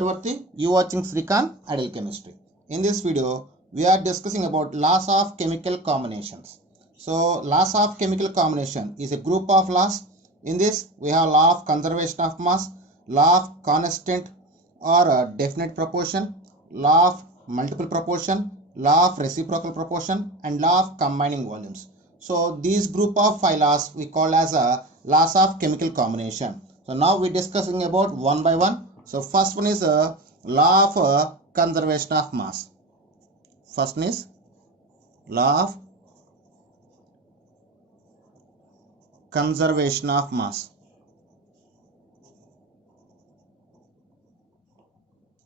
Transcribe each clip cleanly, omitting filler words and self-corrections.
Sarvarthi. You watching Srikanth Ideal Chemistry. In this video, we are discussing about laws of chemical combinations. So, laws of chemical combination is a group of laws. In this, we have law of conservation of mass, law of constant or definite proportion, law of multiple proportion, law of reciprocal proportion, and law of combining volumes. So, these group of 5 laws we call as a laws of chemical combination. So now we're discussing about one by one. So first one is a law of conservation of mass. First one is law of conservation of mass.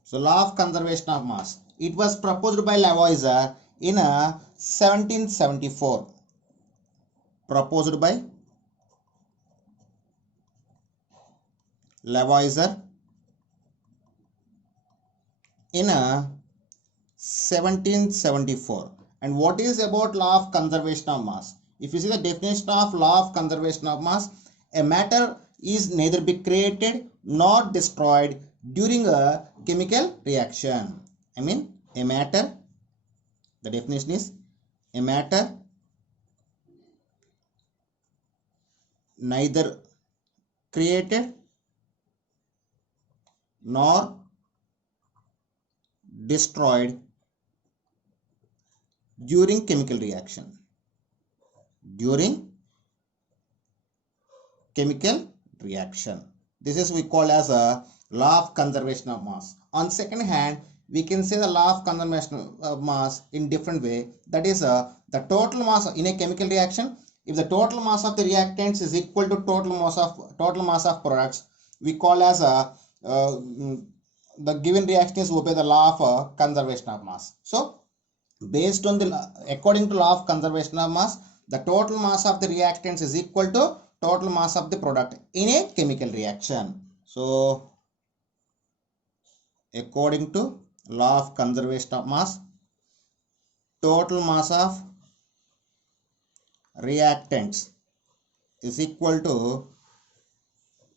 So law of conservation of mass. It was proposed by Lavoisier in 1774. Proposed by Lavoisier in 1774. And what is about law of conservation of mass? If you see the definition of law of conservation of mass, a matter is neither be created nor destroyed during a chemical reaction. A matter, the definition is a matter neither created nor destroyed during chemical reaction. During chemical reaction. This is we call as a law of conservation of mass. On second hand, we can say the law of conservation of mass in different way. That is the total mass in a chemical reaction. If the total mass of the reactants is equal to total mass of products, we call as a the given reaction is obey the law of conservation of mass. So, based on according to law of conservation of mass, the total mass of the reactants is equal to total mass of the product in a chemical reaction. So, according to law of conservation of mass, total mass of reactants is equal to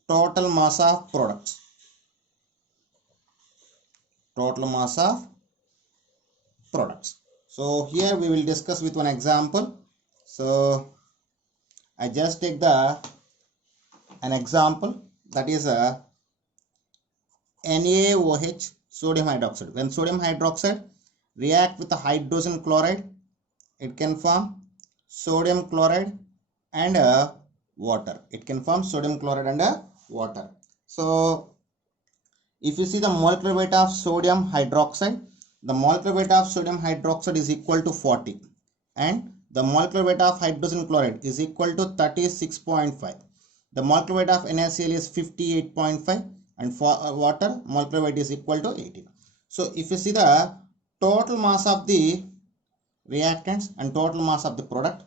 total mass of products. Total mass of products. So here we will discuss with one example. So I just take an example, that is a NaOH, sodium hydroxide. When sodium hydroxide react with the hydrogen chloride, it can form sodium chloride and water. It can form sodium chloride and water. So if you see the molecular weight of sodium hydroxide, the molecular weight of sodium hydroxide is equal to 40 and the molecular weight of hydrogen chloride is equal to 36.5. The molecular weight of NaCl is 58.5 and for water molecular weight is equal to 18. So if you see the total mass of the reactants and total mass of the product,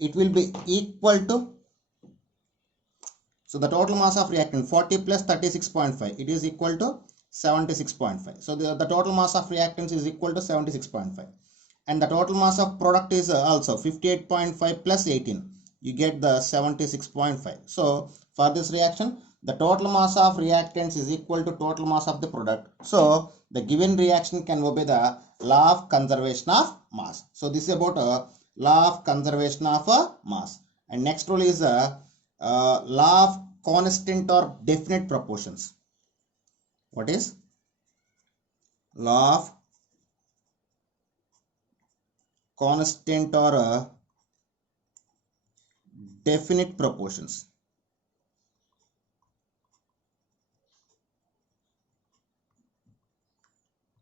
it will be equal to, so the total mass of reactant 40 plus 36.5, it is equal to 76.5. So the total mass of reactants is equal to 76.5. And the total mass of product is also 58.5 plus 18. You get the 76.5. So for this reaction, the total mass of reactants is equal to total mass of the product. So the given reaction can obey the law of conservation of mass. So this is about law of conservation of mass. And next rule is law of constant or definite proportions. What is law of constant or definite proportions?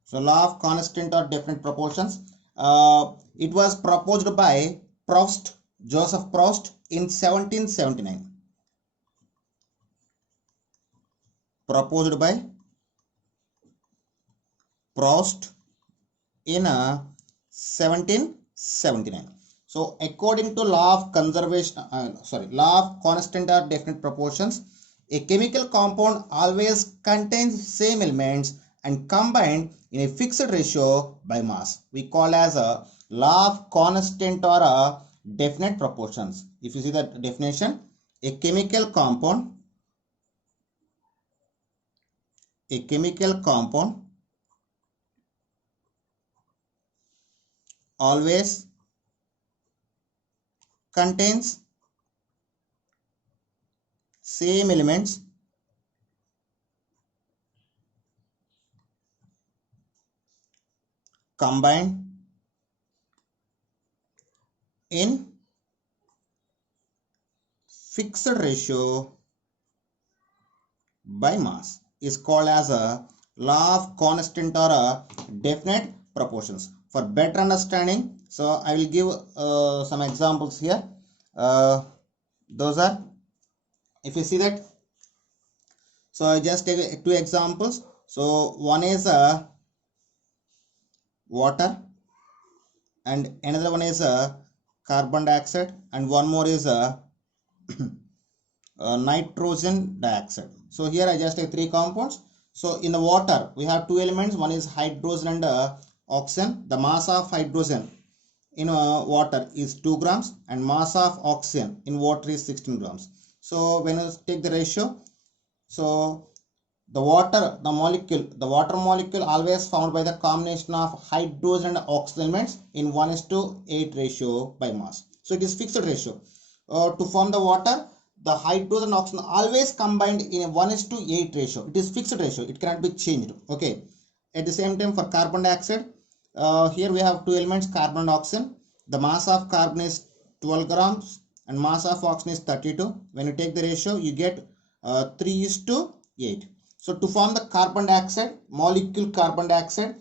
So law of constant or definite proportions, it was proposed by Proust, Joseph Proust in 1779. Proposed by Proust in 1779. So according to law of conservation, law of constant or definite proportions, a chemical compound always contains same elements and combined in a fixed ratio by mass. We call as a law of constant or a definite proportions. If you see the definition, a chemical compound A chemical compound always contains same elements combined in fixed ratio by mass is called as a law of constant or a definite proportions. For better understanding, so I will give some examples here. Those are, if you see that, so I just take two examples. So one is water and another one is carbon dioxide and one more is nitrogen dioxide. So here I just take three compounds. So in the water we have two elements, one is hydrogen and oxygen. The mass of hydrogen in water is 2 grams and mass of oxygen in water is 16 grams. So when you take the ratio, so the water molecule always formed by the combination of hydrogen and oxygen elements in 1:8 ratio by mass. So it is fixed ratio. To form the water, the hydrogen and oxygen always combined in a 1:8 ratio. It is fixed ratio. It cannot be changed. Okay. At the same time, for carbon dioxide, here we have two elements, carbon and oxygen. The mass of carbon is 12 grams and mass of oxygen is 32. When you take the ratio, you get 3:8. So to form the carbon dioxide, molecule carbon dioxide,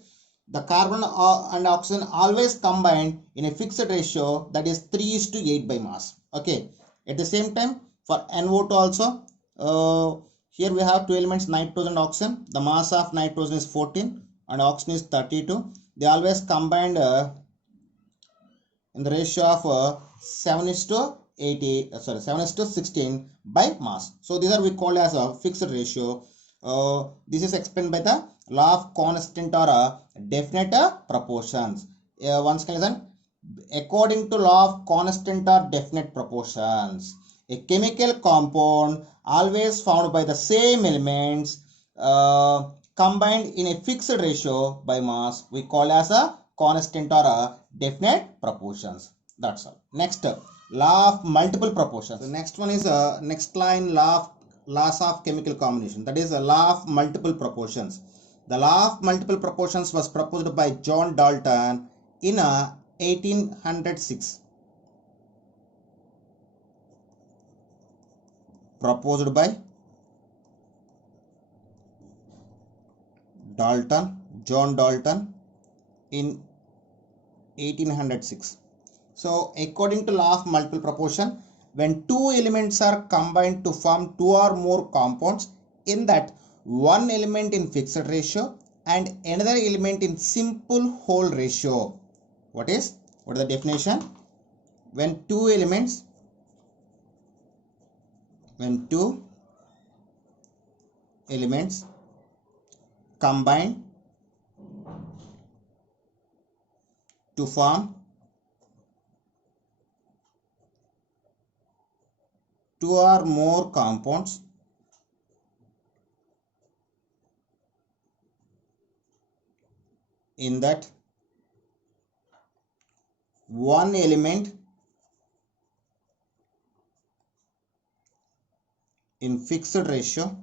the carbon and oxygen always combined in a fixed ratio, that is 3:8 by mass. Okay. At the same time, for NO2 also, here we have two elements, nitrogen and oxygen. The mass of nitrogen is 14 and oxygen is 32. They always combined in the ratio of 7:16 by mass. So these are we call as a fixed ratio. This is explained by the law of constant or definite proportions. Once again listen, according to law of constant or definite proportions, a chemical compound always formed by the same elements combined in a fixed ratio by mass we call as a constant or a definite proportions. That's all. Next, law of multiple proportions. The next one is next line, laws of chemical combination, that is a law of multiple proportions. The law of multiple proportions was proposed by John Dalton in 1806. Proposed by John Dalton in 1806. So according to law of multiple proportion, when two elements are combined to form two or more compounds, in that one element in fixed ratio and another element in simple whole ratio. What is the definition? When two elements combine to form two or more compounds, in that one element in fixed ratio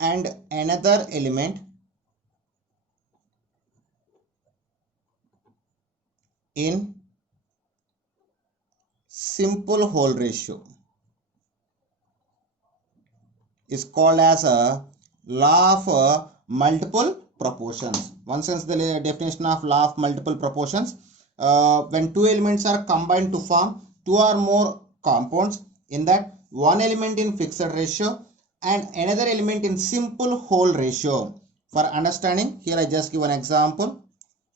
and another element in simple whole ratio is called as a law of multiple proportions. Once again, the definition of law of multiple proportions, when two elements are combined to form two or more compounds, in that one element in fixed ratio and another element in simple whole ratio. For understanding, here I just give an example.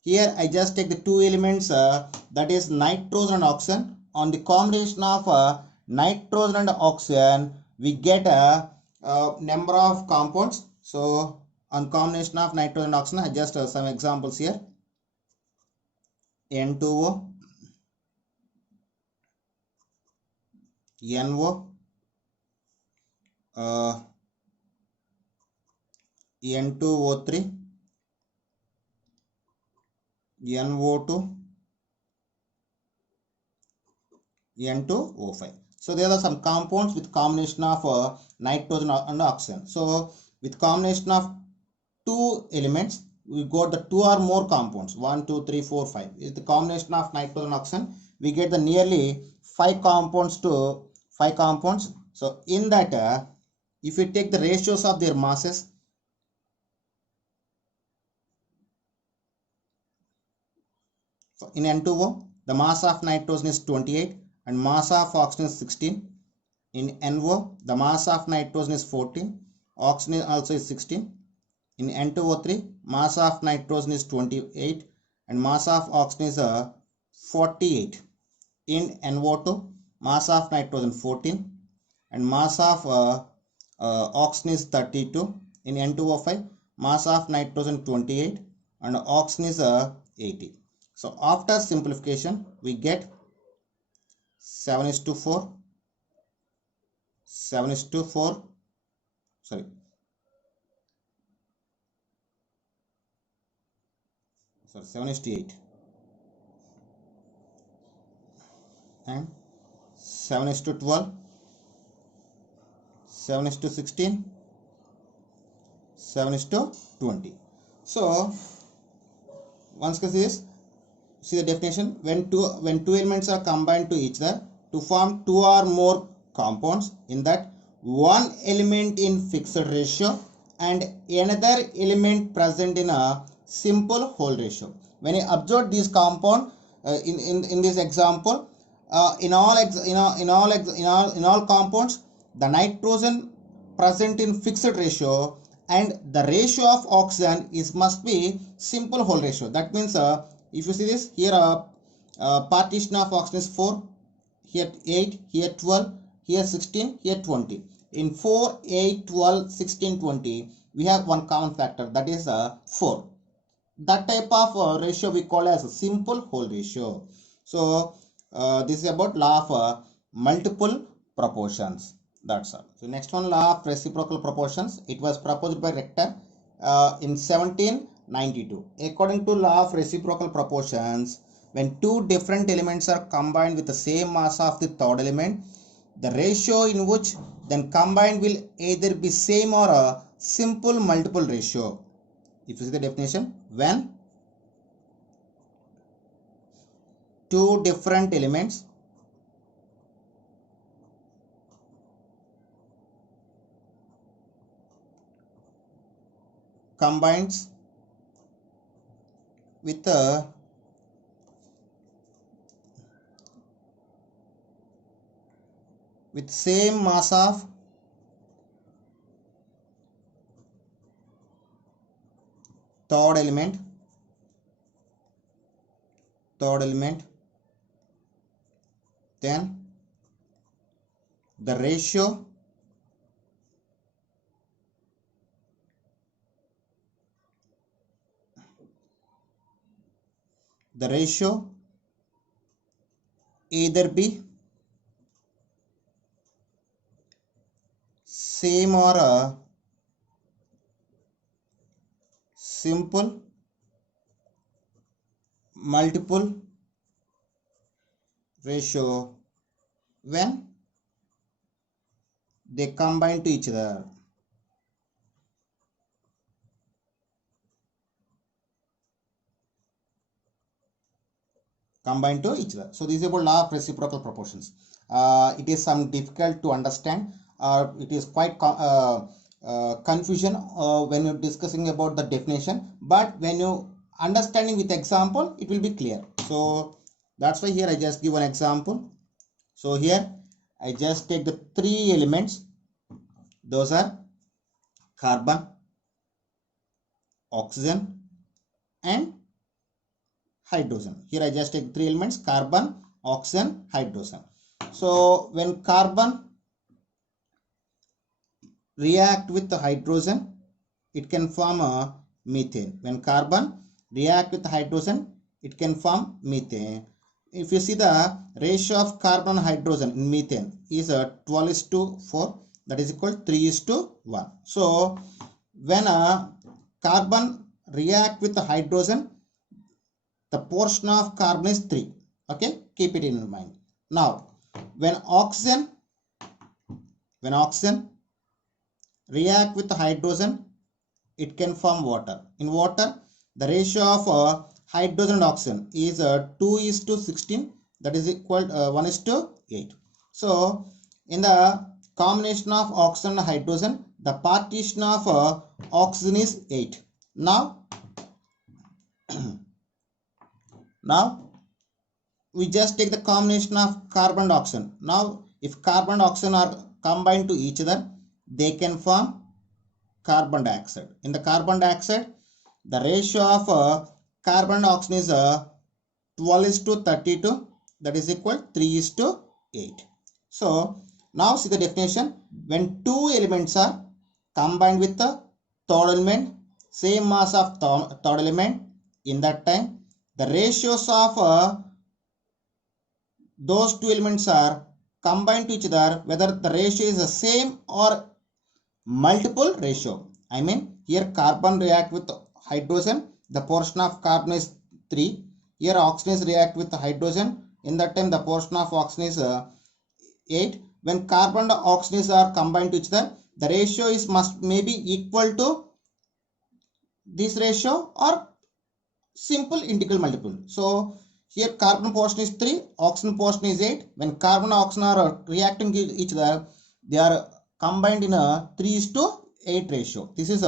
Here I just take the two elements, that is nitrogen and oxygen. On the combination of nitrogen and oxygen, we get a number of compounds. So on combination of nitrogen and oxygen, I just some examples here. N2O, NO, N2O3, NO2, N2O5. So there are some compounds with combination of nitrogen and oxygen. So with combination of two elements, we got the two or more compounds. 1, 2, 3, 4, 5. With the combination of nitrogen and oxygen, we get the nearly 5 compounds to 5 compounds. So in that, if we take the ratios of their masses, so in N2O, the mass of nitrogen is 28 and mass of oxygen is 16. In NO, the mass of nitrogen is 14, oxygen also is 16. In N2O3, mass of nitrogen is 28 and mass of oxygen is 48. In NO2, mass of nitrogen 14 and mass of oxygen is 32. In N2O5, mass of nitrogen 28 and oxygen is 80. So after simplification, we get 7:4, 7:4, sorry, sorry, 7:8 and 7:12, 7:16, 7:20. So once you see the definition, when two elements are combined to each other to form two or more compounds, in that one element in fixed ratio and another element present in a simple whole ratio. When you observe this compound in this example, in all compounds, the nitrogen present in fixed ratio and the ratio of oxygen is must be simple whole ratio. That means if you see this here, partition of oxygen is 4, here 8, here 12, here 16, here 20. In 4, 8, 12, 16, 20, we have one common factor, that is 4. That type of ratio we call as a simple whole ratio. So this is about law of multiple proportions. That's all. So next one, law of reciprocal proportions. It was proposed by Richter in 1792. According to law of reciprocal proportions, when two different elements are combined with the same mass of the third element, the ratio in which then combined will either be same or a simple multiple ratio. If you see the definition, when two different elements combines with same mass of third element, then the ratio either be same or a simple multiple ratio when they combine to each other. Combine to each other. So this is about law of reciprocal proportions. It is some difficult to understand, or it is quite confusion when you're discussing about the definition, but when you understanding with example, it will be clear. So that's why here I just give an example. So here I just take the three elements. Those are carbon, oxygen and hydrogen. Here I just take three elements: carbon, oxygen, hydrogen. So when carbon react with the hydrogen, it can form a methane. When carbon react with hydrogen, it can form methane. If you see the ratio of carbon and hydrogen in methane is 12:4. that is equal to 3 is to 1. So when a carbon react with the hydrogen, the portion of carbon is 3. Okay, keep it in mind. Now when oxygen react with the hydrogen, it can form water. In water, the ratio of hydrogen and oxygen is 2 is to 16, that is equal 1 is to 8. So in the combination of oxygen and hydrogen, the partition of oxygen is 8. Now we just take the combination of carbon and oxygen. Now if carbon and oxygen are combined to each other, they can form carbon dioxide. In the carbon dioxide, the ratio of carbon and oxygen is 12 is to 32, that is equal 3 is to 8. So now see the definition. When two elements are combined with the third element, same mass of third element, in that time the ratios of those two elements are combined to each other, whether the ratio is the same or multiple ratio. I mean, here carbon react with hydrogen, the portion of carbon is 3. Here oxygen is react with hydrogen, in that time the portion of oxygen is 8. When carbon and oxygen are combined to each other, the ratio is may be equal to this ratio or simple integral multiple. So here carbon portion is 3, oxygen portion is 8. When carbon and oxygen are reacting to each other, they are combined in a 3 is to 8 ratio. This is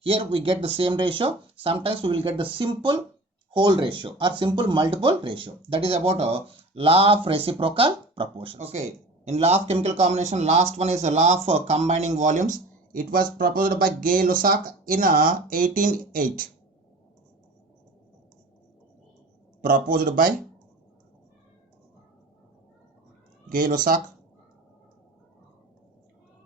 here we get the same ratio. Sometimes we will get the simple whole ratio or simple multiple ratio. That is about law of reciprocal proportions. Okay, in law of chemical combination, last one is the law of combining volumes. It was proposed by Gay-Lussac in 1808. Proposed by Gay-Lussac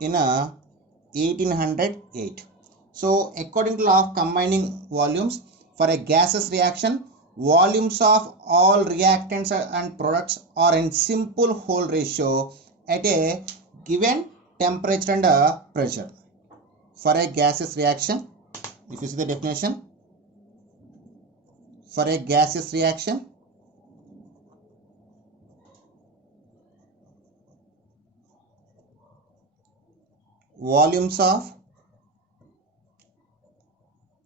in 1808. So according to law of combining volumes, for a gaseous reaction, volumes of all reactants and products are in simple whole ratio at a given temperature and pressure. For a gaseous reaction, if you see the definition, for a gaseous reaction, volumes of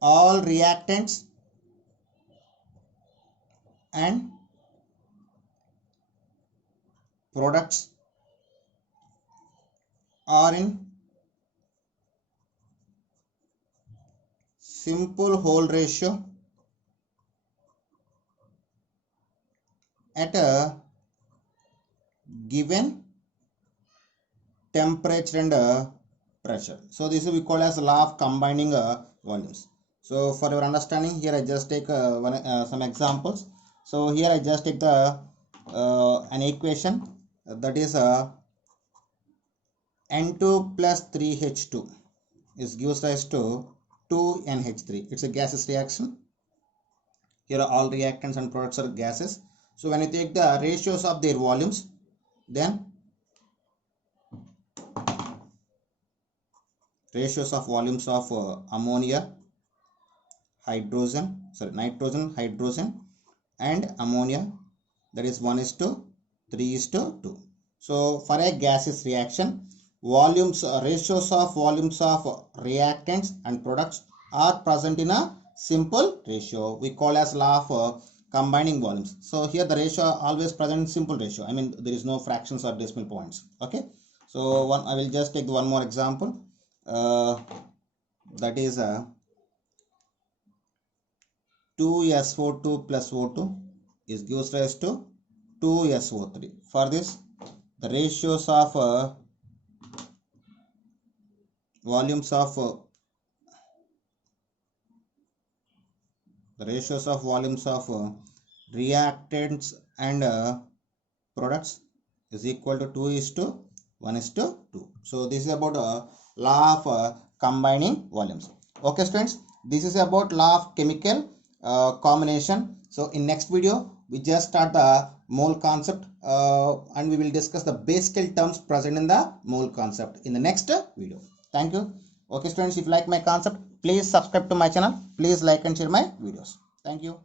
all reactants and products are in simple whole ratio at a given temperature and pressure. So this we call as law of combining volumes. So for your understanding, here I just take some examples. So here I just take the an equation that is N2 plus 3H2 is gives rise to 2NH3. It's a gaseous reaction. Here are all reactants and products are gases. So when you take the ratios of their volumes, then ratios of volumes of ammonia, nitrogen, hydrogen and ammonia, that is 1 is to 3 is to 2. So for a gaseous reaction, volumes ratios of volumes of reactants and products are present in a simple ratio. We call as law of combining volumes. So here the ratio always present in simple ratio. I mean, there is no fractions or decimal points. Okay, so I will just take one more example. That is 2SO2 plus O2 is gives rise to 2SO3. For this, the ratios of volumes of reactants and products is equal to 2 is to 1 is to 2. So this is about law of combining volumes. Okay students, this is about law of chemical combination. So in next video we just start the mole concept and we will discuss the basic terms present in the mole concept in the next video. Thank you. Okay students, if you like my concept, please subscribe to my channel, please like and share my videos. Thank you.